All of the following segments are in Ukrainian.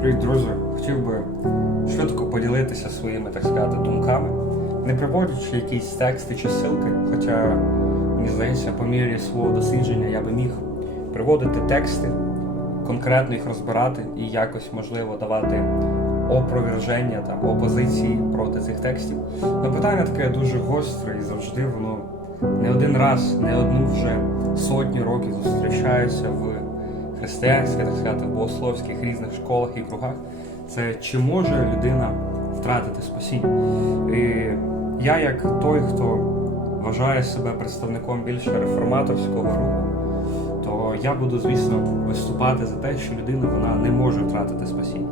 Привіт, друзі! Хотів би швидко поділитися своїми, так сказати, думками, не приводячи якісь тексти чи ссылки, хоча, мені здається, по мірі свого дослідження я би міг приводити тексти, конкретно їх розбирати і якось, можливо, давати опроверження там, опозиції проти цих текстів. Але питання таке дуже гостре і завжди воно не один раз, не одну вже сотні років зустрічається в християнських, так сказати, богословських різних школах і кругах, це чи може людина втратити спасіння. І я, як той, хто вважає себе представником більше реформаторського руху, то я буду, звісно, виступати за те, що людина вона не може втратити спасіння.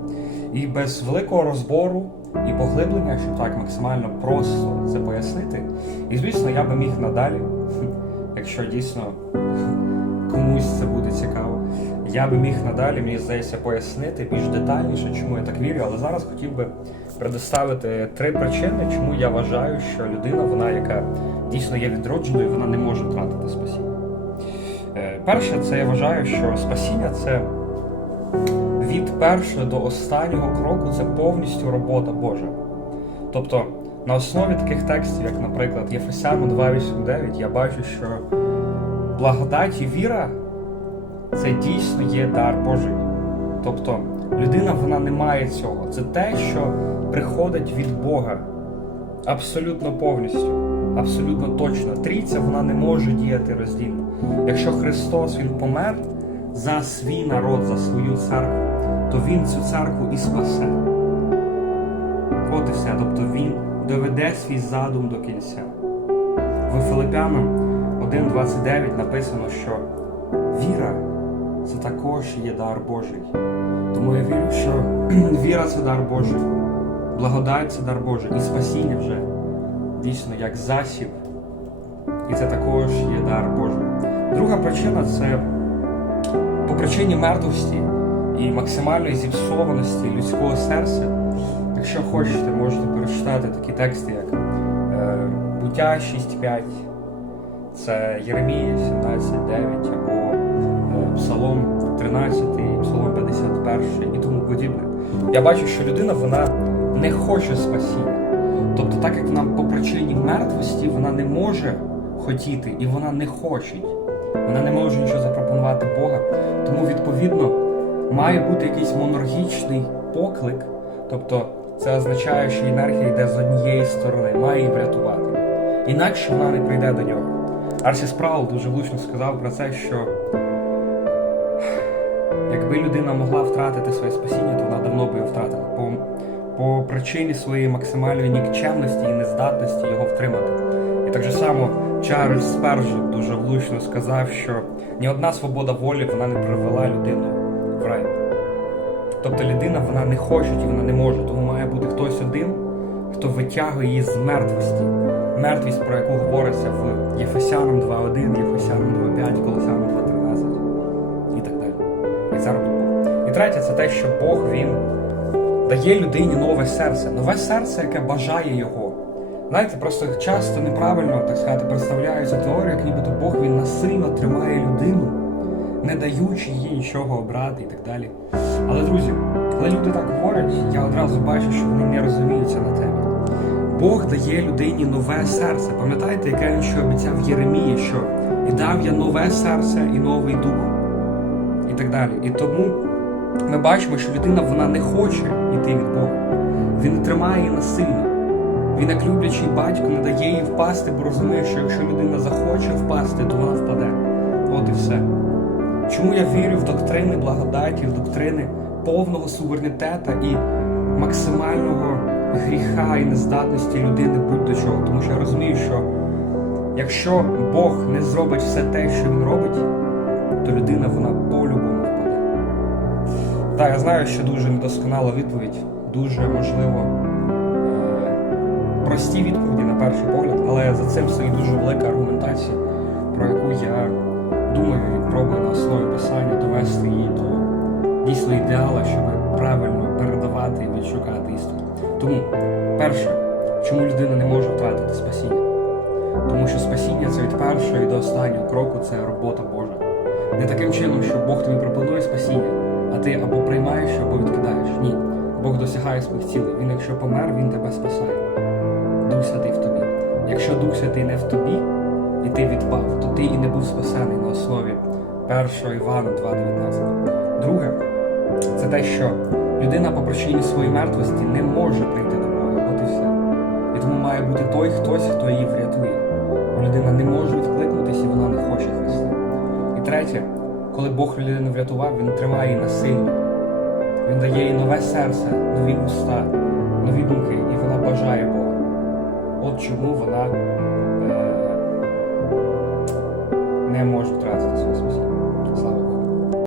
І без великого розбору і поглиблення, щоб так максимально просто це пояснити. І звісно, я би міг надалі, якщо дійсно комусь це. Я би міг надалі, мені здається, пояснити більш детальніше, чому я так вірю, але зараз хотів би предоставити три причини, чому я вважаю, що людина, вона, яка дійсно є відродженою, вона не може втратити спасіння. Е, Перше, це я вважаю, що спасіння це від першого до останнього кроку це повністю робота Божа. Тобто, на основі таких текстів, як, наприклад, Єфесяну 2.8.9, я бачу, що благодать і віра це дійсно є дар Божий. Тобто людина вона не має цього. Це те, що приходить від Бога абсолютно повністю, абсолютно точно. Трійця вона не може діяти роздільно. Якщо Христос Він помер за свій народ, за свою церкву, то Він цю церкву і спасе. От і все. Тобто Він доведе свій задум до кінця. В Филипянам 1.29 написано, що віра це також є дар Божий. Тому я вірю, що віра це дар Божий, благодать це дар Божий, і спасіння вже дійсно як засіб. І це також є дар Божий. Друга причина це по причині мертвості і максимальної зіпсованості людського серця. Якщо хочете, можете перечитати такі тексти, як е, Буття 6.5, це Єремія 17.9 або Псалом 13, Псалом 51 і тому подібне. Я бачу, що людина вона не хоче спасіння. Тобто, так як вона по причині мертвості вона не може хотіти і вона не хоче. Вона не може нічого запропонувати Бога. Тому, відповідно, має бути якийсь моноргічний поклик. Тобто, це означає, що енергія йде з однієї сторони, має її врятувати. Інакше вона не прийде до нього. Арсі Справл дуже влучно сказав про це, що якби людина могла втратити своє спасіння, то вона давно б його втратила. По, по причині своєї максимальної нікчемності і нездатності його втримати. І так же само Чарльз Спержен дуже влучно сказав, що ні одна свобода волі вона не привела людину в рай. Тобто людина вона не хоче і вона не може, тому має бути хтось один, хто витягує її з мертвості. Мертвість, про яку говориться в Єфесянам 2.1, Єфесянам 2.5, Колосянам 2.13 третє, це те, що Бог він дає людині нове серце, нове серце, яке бажає його. Знаєте, просто часто неправильно, так сказати, представляється теорія, як нібито Бог він насильно тримає людину, не даючи їй нічого обрати і так далі. Але, друзі, коли люди так говорять, я одразу бачу, що вони не розуміються на темі. Бог дає людині нове серце. Пам'ятаєте, яке він ще обіцяв Єремії, що і дав я нове серце і новий дух, і так далі. І тому ми бачимо, що людина вона не хоче йти від Бога. Він не тримає її насильно. Він, як люблячий батько, не дає їй впасти, бо розуміє, що якщо людина захоче впасти, то вона впаде. От і все. Чому я вірю в доктрини благодаті, в доктрини повного суверенітета і максимального гріха і нездатності людини будь-до чого? Тому що я розумію, що якщо Бог не зробить все те, що він робить, то людина вона. Так, я знаю, що дуже недосконала відповідь, дуже можливо е, прості відповіді на перший погляд, але за цим стоїть дуже велика аргументація, про яку я думаю і пробую на основі писання довести її до дійсно ідеала, щоб правильно передавати і відшукати істину. Тому, перше, чому людина не може втратити спасіння? Тому що спасіння це від першого і до останнього кроку це робота Божа. Не таким чином, що Бог тобі пропонує спасіння, а ти або приймаєш, або відкидаєш. Ні. Бог досягає своїх цілей. Він, якщо помер, він тебе спасає. Дух Святий в тобі. Якщо Дух Святий не в тобі, і ти відпав, то ти і не був спасений на основі 1 Івана 2.19. Друге, це те, що людина по причині своєї мертвості не може прийти до Бога. От і все. І тому має бути той хтось, хто її врятує. Бо людина не може відкликнутися і вона не хоче Христа. І третє, коли Бог людину врятував, він триває її насильно. Він дає їй нове серце, нові уста, нові думки, і вона бажає Бога. От чому вона е, не може втратити своє спасіння.